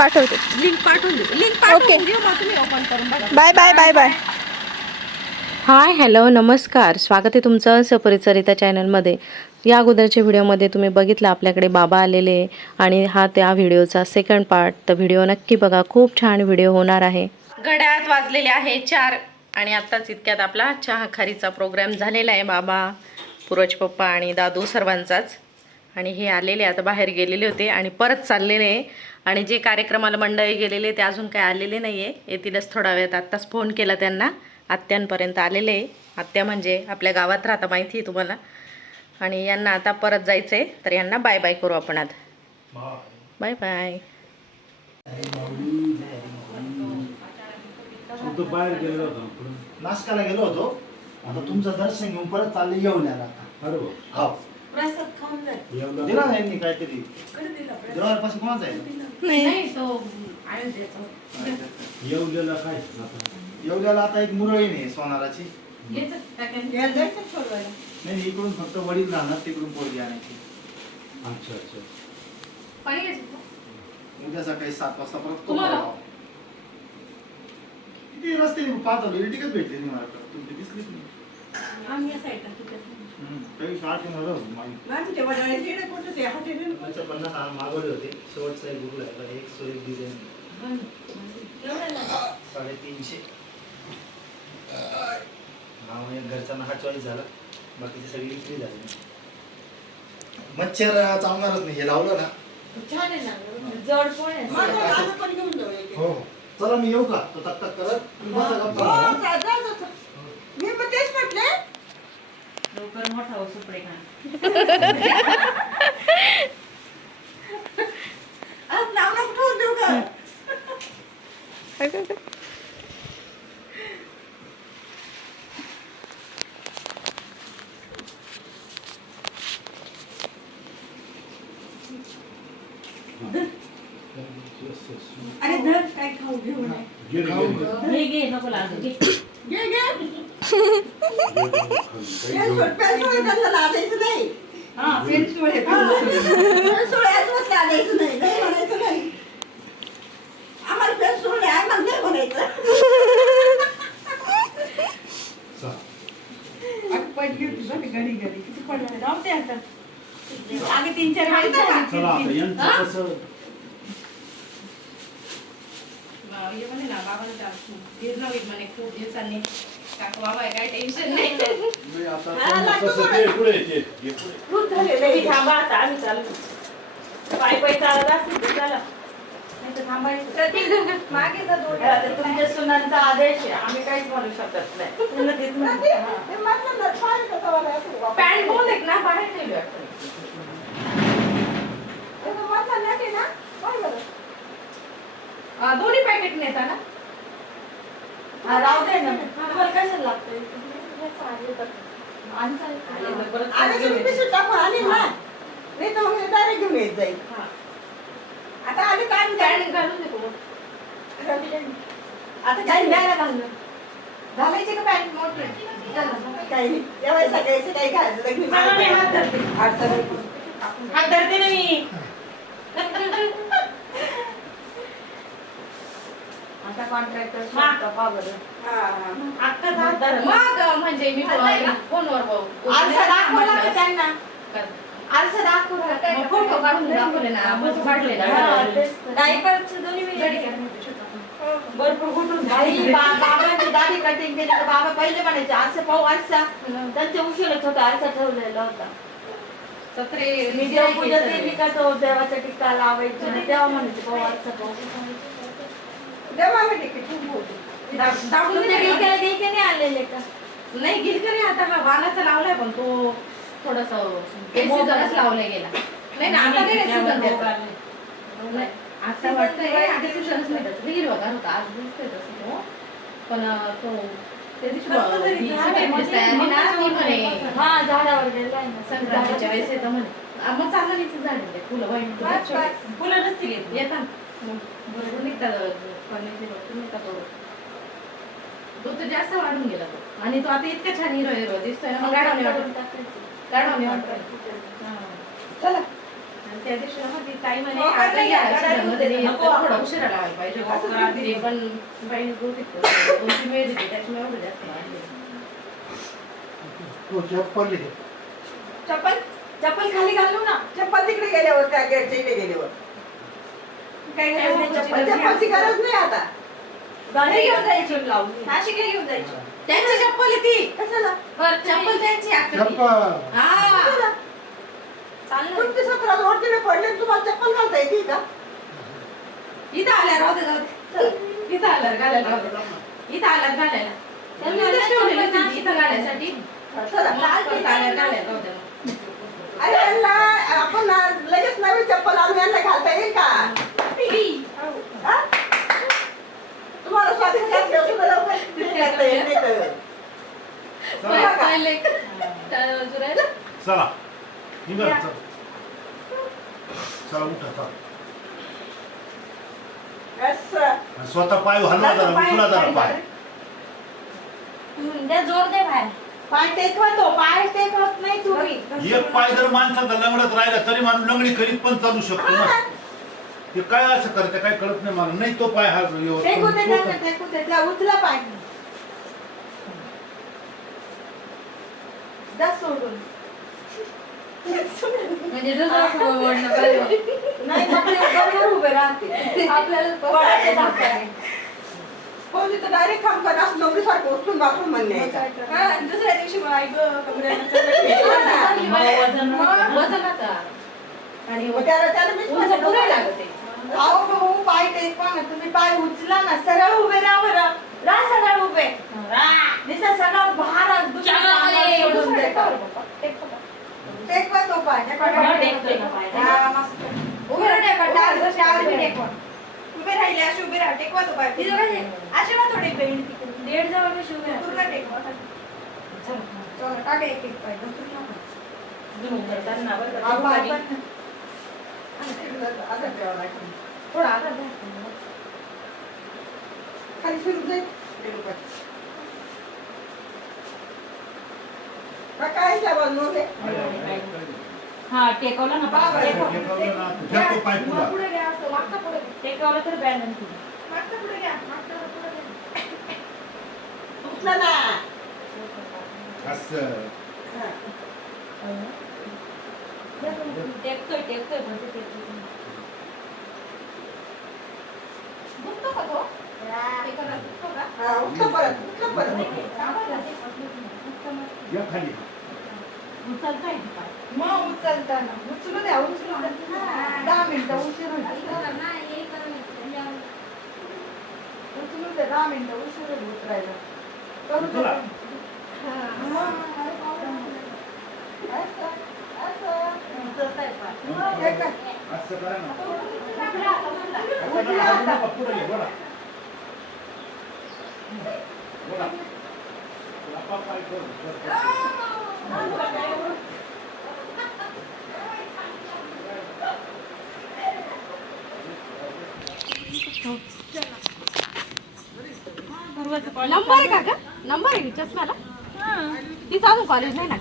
पाठवते. लिंक पाठवून देते. Link Okay. पाठवून देऊ मग तुम्ही ओपन करून बघा. Bye bye bye bye hi hello नमस्कार. स्वागत आहे तुमचं सपरिचरिता चॅनलमध्ये या अगोदरच्या व्हिडिओमध्ये तुम्ही बघितलं आपल्याकडे बाबा आलेले आणि हा त्या व्हिडिओचा सेकंड पार्ट तर व्हिडिओ नक्की बघा. खूप छान व्हिडिओ होणार आहे. गड्यात वाजलेले आहे चार आणि आत्ताच इतक्यात आपला चहा खारीचा प्रोग्राम झालेला आहे बाबा पुरज पप्पा आणि दादू सर्वांचाच. आणि हे आलेले आता बाहेर गेलेले होते आणि परत चाललेले आहे आणि जे कार्यक्रमाला मंडळी गेलेले ते अजून काय आलेले नाही आहे येतीलच थोडा वेळात आत्ताच फोन केला त्यांना. आत्यांपर्यंत आलेले आहे. आत्या म्हणजे आपल्या गावात राहता माहिती आहे तुम्हाला. आणि यांना आता परत जायचं आहे तर यांना बाय बाय करू आपण आता. Bye bye. बाहेर गेलो होतो पुढे. नाशकाला गेलो होतो. आता तुमचं दर्शन घेऊन परत चालले येऊन. हो. दिला काहीतरी. देवापासून कोणाचा आहे? नाही. येवलेला काय? आता? येवल्याला आता एक मुरळी नाही सोनाराची. नाही नाही, इकडून फक्त वडील राहणार तिकडून पोरगी आणायची. अच्छा अच्छा. उद्या सकाळी सात वाजता परत. किती रस्ते पाहत होतो भेटली नाही मला. तुमची दिसलीच नाही. हम्म. काही पन्नास आ- मागवले होते. शेवटचा एक गुगल आहे एक सो एक डिझाईन साडेतीनशे. हा म्हणजे हा चॉईस झाला. बाकीची सगळी विक्री झाली. मच्छर चावणारच नाही. हे लावलं ना. हो. हो. चला मी येऊ का? तो तक तक करत. तुम्ही बसा गप्पा मारा. लवकर मोठा हो सुपडे खा गेले, गेले. घे घे नको लागू घे. हा चा. आगे तीन चार वेळेस झाली. चला आता यांचं हा? कसं हे म्हणे ना बाबांना त्या फिरणं होईल म्हणे खूप दिवसांनी काय टेन्शन नाही नाही, आता कोण कसं ते पुढे ते हे पुढे. खूप झालेलं आहे. थांबा आता आम्ही चालू पाय पाय चालत असेल तर चला नाही तर थांबायचं मागे जा दोन आता तुमच्या सुनांचा आदेश आहे आम्ही काहीच म्हणू शकत नाही त्यांना तेच म्हणते. हा. पॅन्ट बोल एक ना बाहेर ठेवली वाटतं. अं, दोन्ही पॅकेट नेता ना हा, राहू दे ना तुम्हाला कशाला लागतंय आणि चालेल. मग परत घेऊन ये. हा. पॅन्ट घालून दे मग. आता काही नाही ना घालणं. घालायची का पॅन्ट मोठी मला नाही हात धरते. हात धरते ना मी आता कॉन्ट्रॅक्टर. मग म्हणजे मी फोनवर आरसा दाखवला का त्यांना. आरसा दाखवला फोटो काढून दाखवले ना. फोटो काढले. डायपरचे दोन्ही. भरपूर कुठून बाबांची दाढी कटिंग केली तर बाबा पहिले म्हणायचे आरसा पाहू आरसा त्यांच्या उशीरच होता आरसा ठेवलेला होता. सत्रे मी जेव्हा पूजा ते देवाचा टिक्का लावायचो तेव्हा म्हणायचे पाहू आरसा पाहू. दाखवून तुमच्या दे ना. गिलक्याला गिलक्या नाही आणलेले का नाही गिलकरी आता हा वालाचा लावलाय पण तो थोडस सीझनच लावला गेला. नाही ना आता नाही सीझन त्याचा नाही, आता वाटतंय आता सीझनच नाही त्याचा ते हिरवागार होता आज दिसतोय तसं तो. पण अं, तो त्या दिवशी कसं तरी ही झाड आहे, दिसते आणि ना ती म्हणे. हा झाडावर गेलाय ना. संक्रांतीच्या वेळेस येतं म्हणे. आ, मग चांगलीच झाड. आहे ते फुलं वाईट. फुलं नसतील येत. येतात. निघतात भरपूर निघतात. तो तर जास्त वाढून गेला तो आणि तो आता इतका छान हिरो हिरो दिसतोय ना चला. आणि त्या दिवशी ना मग ती ताई म्हणे, हो, आता या थोडा. उशिरा लावायला पाहिजे. आधी ते पण बाईने वेळ दिली, त्याच्यामुळे एवढं जास्त वाढलं. चप्पल चप्पल? खाली घालू ना. चप्पल तिकडे गेल्यावर इकडे गेल्यावर. नाही चप्पल चप्पलची गरज नाही आता. गाडी घेऊन जायची लावून नाशिक घेऊन जायची. त्यांची चप्पल आहे ती. कशाला? चप्पल त्यांची. हा. कशाला? तुमची सतरा वरती पडले तुम्हाला चप्पल घालता येते का? इथं राहू दे, दे. इथं आल्यावर घालायला राहू दे. इथं आल्यावर घालायला. त्यांनी इथंच ठेवलेली होती. ती इथं घालायसाठी. चला. इथं आल्यावर घालायला राहू दे. अरे यांना आपण ना लगेच नवी चप्पल आणून यांना घालता येईल का? हा? तुम्हाला स्वातंत्र्य? चला. निघा चला. चला उठा चला. स्वतः पाय हलवा जरा उचला जरा पाय पाय. टेकवतो पाय टेकवत नाही तुम्ही. एक पाय जर माणसाचा लंगडत राहिला तरी माणूस लंगडी करीत पण चालू शकतो ना. ते काय असं करते काय कळत नाही मला. नाही तो पाय हा व्यवस्थित- टेकू दे त्यांना, टेकू दे. त्या उचला पाय. जा सोडून. म्हणजे जसं ओढणं पाहिजे. नाही मग ते बरोबर उभे राहते. आपल्याला पळायचे धाकाने. हो तिथं डायरेक्ट काम कर असं नवरी सारखं उचलून बाथरूम म्हणणे हा, आणि दुसऱ्या दिवशी मग आई गं, कमरेला चटक. मग वजन आता. आणि त्याला त्याला मीच उंच म्हणते, पुरायला लागते. अहो भाऊ पाय टेकवा ना तुम्ही पाय उचला ना सरळ उभे राहा बरं राहा सरळ उभे दिसा सरळ भार दुसऱ्या कामाला सोडून देता. टेकवा तो पाय हा, टेकतोय ना पाय. हा, मस्त. उभे राहा टेकवा, टाळ- टाळ बी टेकवा. उभे राहिले असे उभे राहा टेकवा तो पाय असे ना थोडे पेंट दीड जवळ कशी उभी राहते. पूर्ण टेकवा चला टाका एक एक पाय दुसरी नका. अजून उतरताना बरं का, हा, पाय थोडं द्या. खाली फिरून जाईल काय बाजूनं हे? हा टेकवलं ना बाबा, पुढं. घ्या असं, मागचा पुढे. टेकवलं तर बॅलन्स होईल. मागचा पुढे घ्या, मागचा पुढे घ्या. उचला ना. असं हा. टेकतोय टेकतोय पण ते टेकतोय. दुखतो का तो? टेकायला दुखतो का? हा, उचला परत, उचला परत. या खाली उचलताय ना पाय. मग उचलताना. उचलू द्या, उचलू द्या. दहा मिनिटं उशीर होईल. उचलू द्या, दहा मिनिटं उशीर होईल उतरायला. करू द्या. उचला. मग. नंबर आहे का ग? नंबर आहे चष्म्याला तीच अजून कॉलेज नाही ना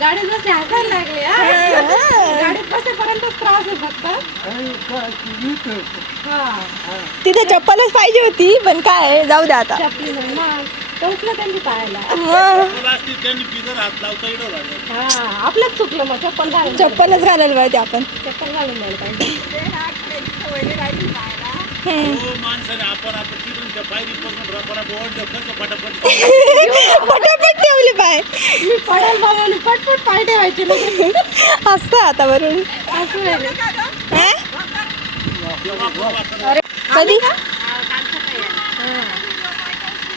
गाडीत बसले हसायला लागले फक्त हा तिथे चप्पलच पाहिजे होती पण काय जाऊ द्या आता. चपली नाही मग पोहोचलं त्यांनी पाहायला. मग तुला असती त्यांनी पिझर हात लावता येणं लागलं. हा आपलंच चुकलं मग चप्पल घालून चप्पलच घालायला पाहिजे आपण. चप्पल घालून द्यायला पाहिजे. माणसाने आपण आता तिथून त्या पायरीपासून रबरात ओढलं कसं पटापट पटापट ठेवली पाय. मी पटपट पाय ठेवायचे लगेच. असतं आता वरून. असं. हा? कधी?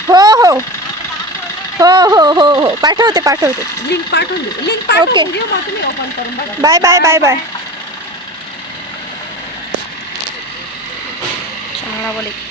हो हो. हो हो हो हो. पाठवते पाठवते. लिंक पाठवून लिंक ओके. पाठवून देऊ मग तुम्ही ओपन करून बघा. Bye bye bye bye i'm a